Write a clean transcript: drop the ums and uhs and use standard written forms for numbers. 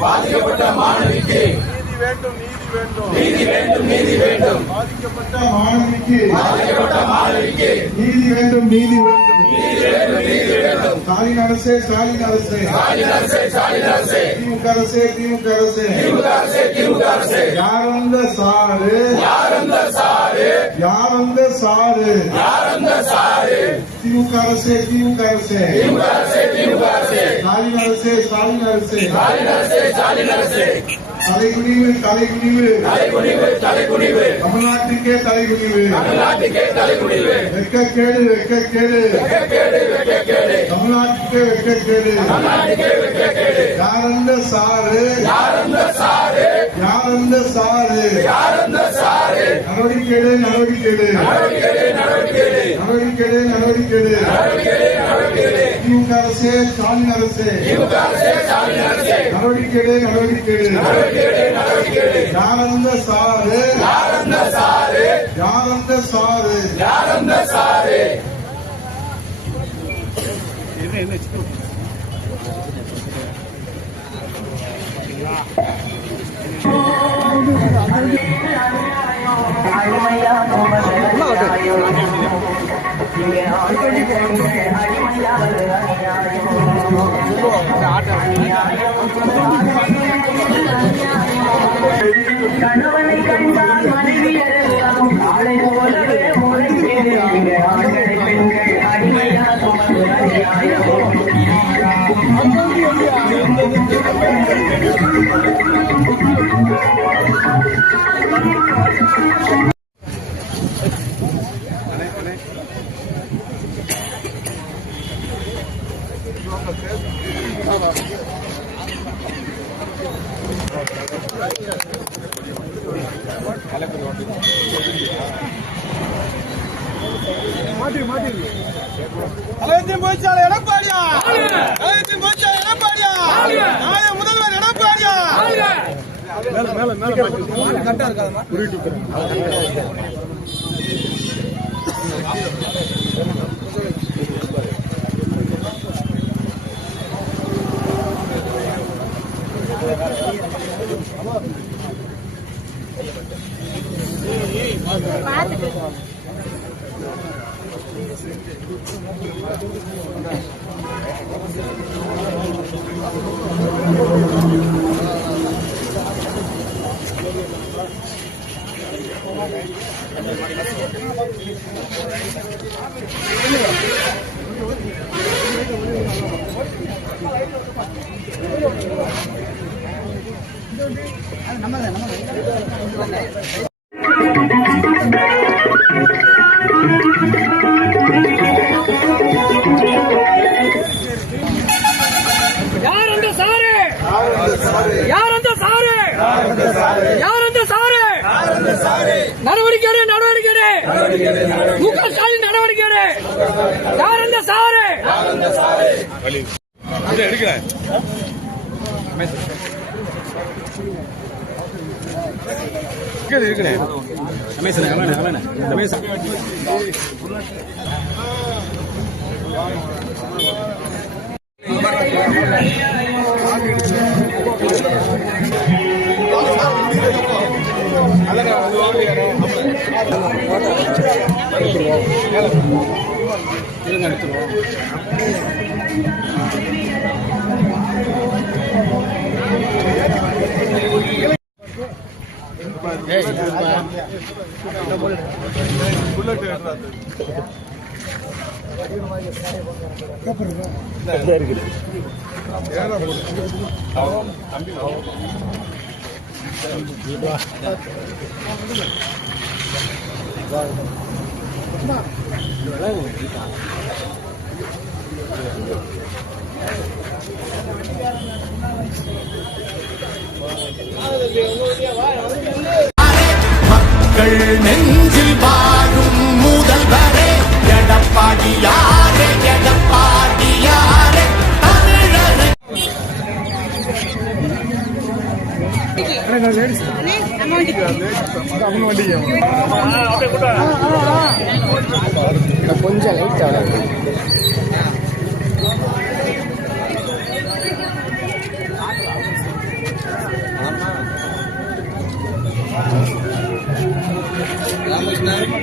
பாதிக்கப்பட்ட மாணவிக்கு நீதி வேண்டும் நீதி வேண்டும் பாதிக்கப்பட்ட மாணவிக்கு நீதி வேண்டும் நீதி வேண்டும் ஸ்டாலின் அரசே ஸ்டாலின் அரசே திமுக அரசே திமுக அரசே யாரந்த சாரு திமுக அரசே ஸ்டாலின் அரசே தலைகுனிவு தமிழ்நாட்டுக்கே தலைகுனிவு வெட்கக்கேடு தமிழ்நாட்டுக்கே வெட்கக்கேடு யாரந்த சாரு நடவடிக்கைடு திமுக அரசே ஸ்டாலின் அரசே நடவடிக்கைடு யாரந்த சாரு கணவனை கண்டால் மனைவி ஆளை போலவே முறைகேடு ஆண்களை பெண்கள் அடிமையா சுமந்து எடப்பாடியா முதல்வர் எடப்பாடியா கரெக்டா இருக்காதுமா நடவடிக்கை முக ஸ்டாலின் நடவடிக்கை யார் அந்த சாரு மக்கள் நெஞ்சில் வாழும் முதல்வரே எடப்பாடியாரே எடப்பாடியாரே தமிழரே. கொஞ்சம் லைட்டாக ராமகிருஷ்ணன்